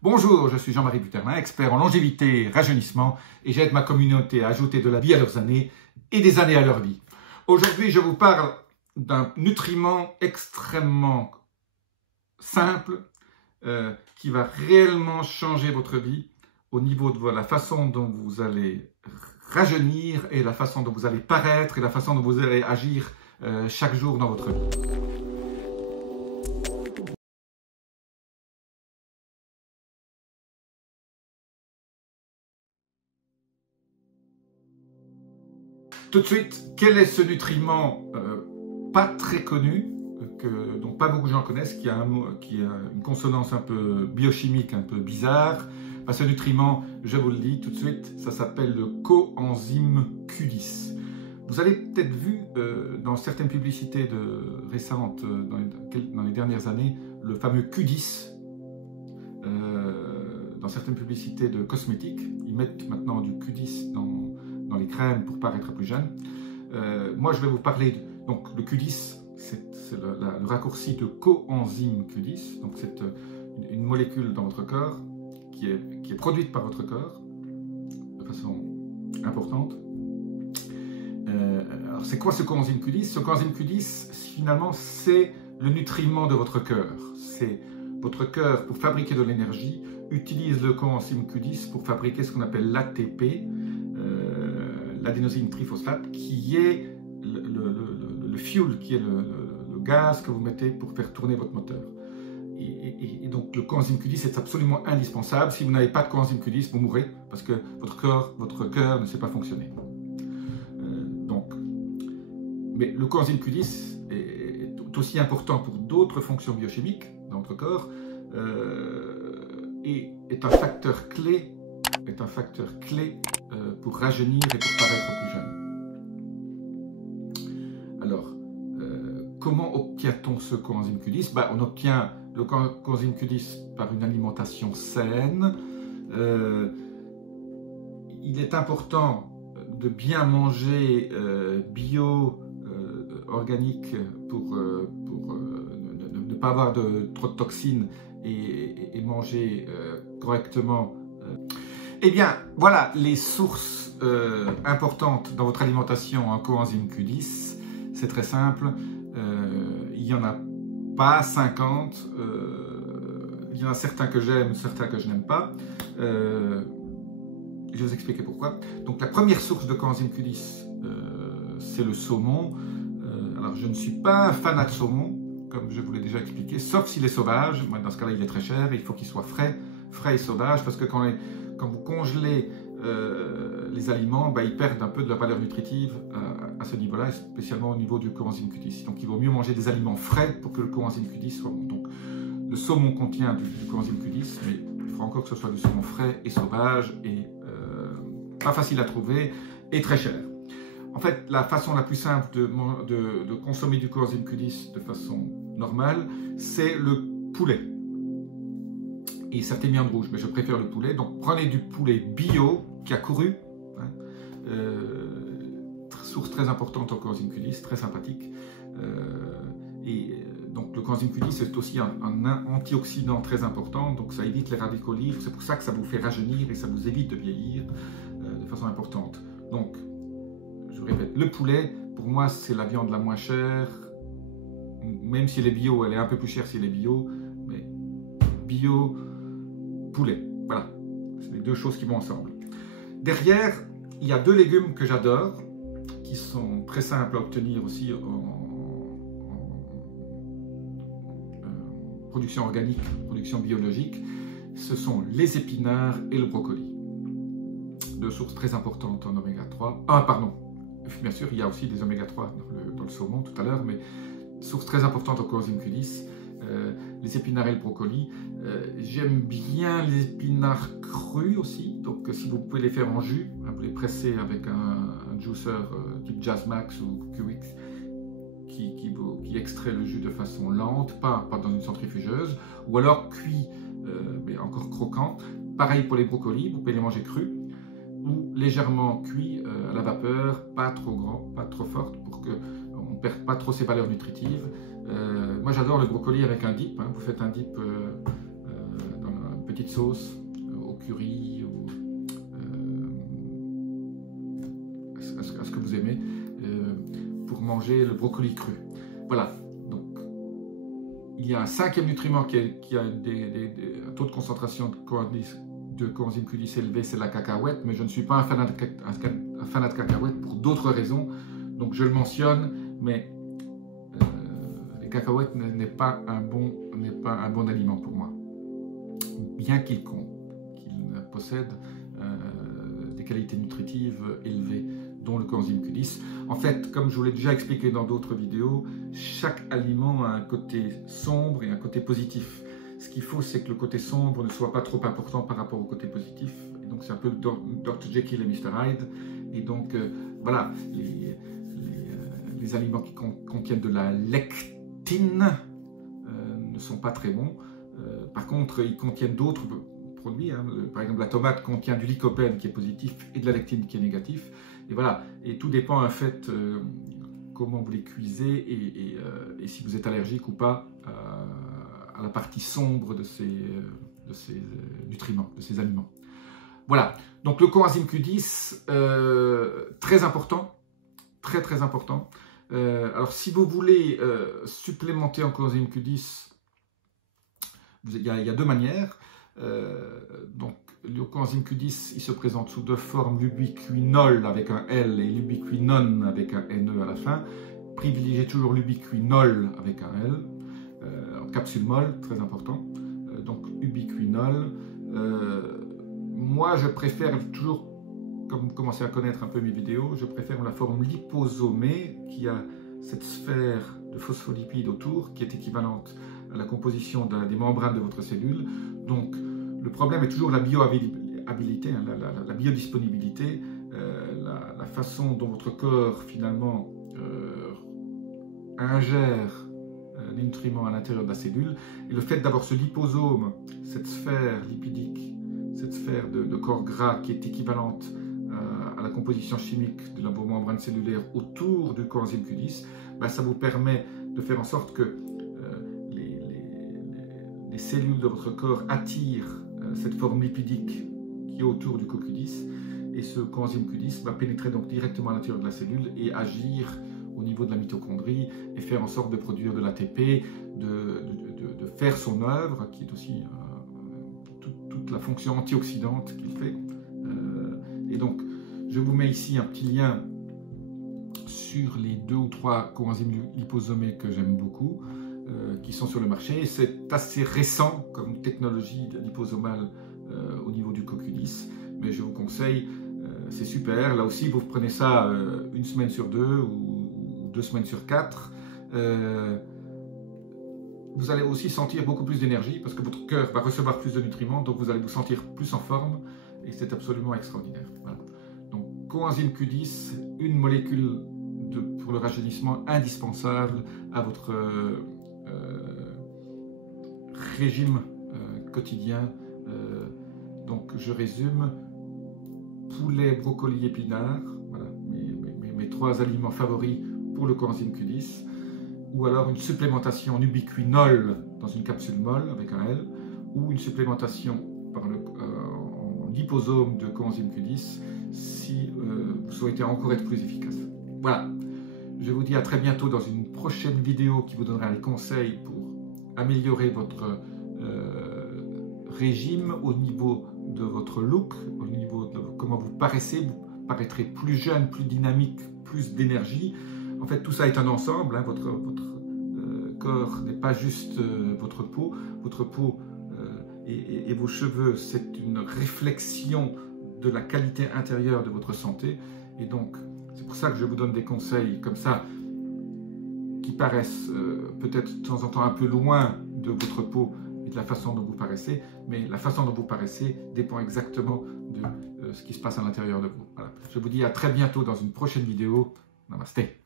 Bonjour, je suis Jean-Marie Buterlin, expert en longévité, rajeunissement et j'aide ma communauté à ajouter de la vie à leurs années et des années à leur vie. Aujourd'hui, je vous parle d'un nutriment extrêmement simple qui va réellement changer votre vie au niveau de la façon dont vous allez rajeunir et la façon dont vous allez paraître et la façon dont vous allez agir chaque jour dans votre vie. Tout de suite, quel est ce nutriment pas très connu, dont pas beaucoup de gens connaissent, qui a une consonance un peu biochimique, un peu bizarre? Ce nutriment, je vous le dis tout de suite, ça s'appelle le coenzyme Q10. Vous avez peut-être vu dans certaines publicités récentes, dans les dernières années, le fameux Q10. Dans certaines publicités de cosmétiques, ils mettent maintenant du Q10 dans les crèmes pour paraître plus jeune. Moi, je vais vous parler donc le Q10, c'est le raccourci de coenzyme Q10. Donc, c'est une molécule dans votre corps qui est produite par votre corps de façon importante. Alors, c'est quoi ce coenzyme Q10? Ce coenzyme Q10, finalement, c'est le nutriment de votre cœur. C'est votre cœur, pour fabriquer de l'énergie, utilise le coenzyme Q10 pour fabriquer ce qu'on appelle l'ATP, l'adénosine triphosphate, qui est le fuel, qui est le gaz que vous mettez pour faire tourner votre moteur. Et donc le coenzyme Q10 est absolument indispensable. Si vous n'avez pas de coenzyme Q10, vous mourrez parce que votre cœur ne sait pas fonctionner. Mais le coenzyme Q10 est aussi important pour d'autres fonctions biochimiques dans votre corps et est un facteur clé pour rajeunir et pour paraître plus jeune. Alors, comment obtient-on ce coenzyme Q10? On obtient le coenzyme Q10 par une alimentation saine. Il est important de bien manger bio, organique, pour ne pas avoir trop de toxines et manger correctement. Eh bien, voilà les sources importantes dans votre alimentation en coenzyme Q10. C'est très simple. Il n'y en a pas 50. Il y en a certains que j'aime, certains que je n'aime pas. Je vais vous expliquer pourquoi. Donc, la première source de coenzyme Q10, c'est le saumon. Alors, je ne suis pas un fanat de saumon, comme je vous l'ai déjà expliqué, sauf s'il est sauvage. Moi, dans ce cas-là, il est très cher. Il faut qu'il soit frais et sauvage, parce que quand vous congelez les aliments, ils perdent un peu de la valeur nutritive à ce niveau-là, spécialement au niveau du coenzyme Q10. Donc, il vaut mieux manger des aliments frais pour que le coenzyme Q10 soit bon. Donc, le saumon contient du coenzyme Q10, mais il faut encore que ce soit du saumon frais et sauvage et pas facile à trouver et très cher. En fait, la façon la plus simple de consommer du coenzyme Q10 de façon normale, c'est le poulet. Et certaines viandes rouges, mais je préfère le poulet. Donc, prenez du poulet bio qui a couru. Source très importante en coenzyme Q10, très sympathique. Donc, le coenzyme Q10 c'est aussi un antioxydant très important. Donc, ça évite les radicaux libres. C'est pour ça que ça vous fait rajeunir et ça vous évite de vieillir de façon importante. Donc, je répète, le poulet, pour moi, c'est la viande la moins chère. Même si elle est bio, elle est un peu plus chère si elle est bio. Mais bio, poulet, voilà. C'est les deux choses qui vont ensemble. Derrière, il y a deux légumes que j'adore, qui sont très simples à obtenir aussi en production organique, production biologique. Ce sont les épinards et le brocoli. Deux sources très importantes en oméga 3. Bien sûr, il y a aussi des oméga 3 dans le saumon tout à l'heure, mais source très importante en coenzyme Q10, les épinards et le brocoli. J'aime bien les épinards crus aussi, donc si vous pouvez les faire en jus, vous les presser avec un juicer type Jazzmax ou QX qui extrait le jus de façon lente, pas dans une centrifugeuse, ou alors cuit, mais encore croquant. Pareil pour les brocolis, vous pouvez les manger crus, ou légèrement cuit à la vapeur, pas trop grand, pas trop forte, pour qu'on ne perde pas trop ses valeurs nutritives. Moi j'adore le brocoli avec un dip, vous faites un dip dans un petit petite sauce au curry ou à ce que vous aimez pour manger le brocoli cru. Voilà, donc il y a un 5e nutriment qui a un taux de concentration de coenzyme Q10 élevé, c'est la cacahuète, mais je ne suis pas un fanat de cacahuète pour d'autres raisons, donc je le mentionne, mais les cacahuètes n'est pas un bon aliment pour moi, bien qu'il possède des qualités nutritives élevées, dont le coenzyme Q10. En fait, comme je vous l'ai déjà expliqué dans d'autres vidéos, chaque aliment a un côté sombre et un côté positif. Ce qu'il faut, c'est que le côté sombre ne soit pas trop important par rapport au côté positif. Et donc, c'est un peu Dr Jekyll et Mr Hyde. Et donc, voilà, les aliments qui contiennent de la lectine ne sont pas très bons. Par contre, ils contiennent d'autres produits. Hein. Par exemple, la tomate contient du lycopène qui est positif et de la lectine qui est négatif. Et voilà, et tout dépend en fait comment vous les cuisez et si vous êtes allergique ou pas à la partie sombre de ces nutriments, de ces aliments. Voilà, donc le coenzyme Q10, très important, très important. Alors si vous voulez supplémenter en coenzyme Q10, il y a deux manières. Donc le coenzyme Q10, il se présente sous deux formes, l'ubiquinol avec un L et l'ubiquinone avec un NE à la fin. Privilégiez toujours l'ubiquinol avec un L, en capsule molle, très important. Donc ubiquinol. Moi, je préfère toujours, comme vous commencez à connaître un peu mes vidéos, je préfère la forme liposomée qui a cette sphère de phospholipides autour qui est équivalente à la composition des membranes de votre cellule. Donc, le problème est toujours la biohabilité, hein, la biodisponibilité, la façon dont votre corps finalement ingère les nutriments à l'intérieur de la cellule. Et le fait d'avoir ce liposome, cette sphère lipidique, cette sphère de corps gras qui est équivalente à la composition chimique de la membrane cellulaire autour du coenzyme Q10, ben, ça vous permet de faire en sorte que les cellules de votre corps attirent cette forme lipidique qui est autour du CoQ10, et ce coenzyme Q10 va pénétrer donc directement à l'intérieur de la cellule et agir au niveau de la mitochondrie et faire en sorte de produire de l'ATP, de faire son œuvre, qui est aussi toute la fonction antioxydante qu'il fait. Et donc, je vous mets ici un petit lien sur les 2 ou 3 coenzymes liposomés que j'aime beaucoup, qui sont sur le marché. C'est assez récent comme technologie liposomale au niveau du CoQ10, mais je vous conseille, c'est super. Là aussi, vous prenez ça une semaine sur 2 ou 2 semaines sur 4. Vous allez aussi sentir beaucoup plus d'énergie parce que votre cœur va recevoir plus de nutriments, donc vous allez vous sentir plus en forme et c'est absolument extraordinaire. Voilà. Donc, coenzyme Q10, une molécule pour le rajeunissement indispensable à votre régime quotidien. Donc je résume: poulet, brocoli, épinards, voilà, mes 3 aliments favoris pour le coenzyme Q10, ou alors une supplémentation en ubiquinol dans une capsule molle avec un L, ou une supplémentation en liposome de coenzyme Q10 si vous souhaitez encore être plus efficace. Voilà, je vous dis à très bientôt dans une prochaine vidéo qui vous donnera les conseils pour améliorer votre régime au niveau de votre look, au niveau de comment vous paraissez. Vous paraîtrez plus jeune, plus dynamique, plus d'énergie. En fait, tout ça est un ensemble. Hein. Votre corps n'est pas juste votre peau. Votre peau et vos cheveux, c'est une réflexion de la qualité intérieure de votre santé. Et donc, c'est pour ça que je vous donne des conseils comme ça, qui paraissent peut-être de temps en temps un peu loin de votre peau et de la façon dont vous paraissez, mais la façon dont vous paraissez dépend exactement de ce qui se passe à l'intérieur de vous. Voilà. Je vous dis à très bientôt dans une prochaine vidéo. Namasté.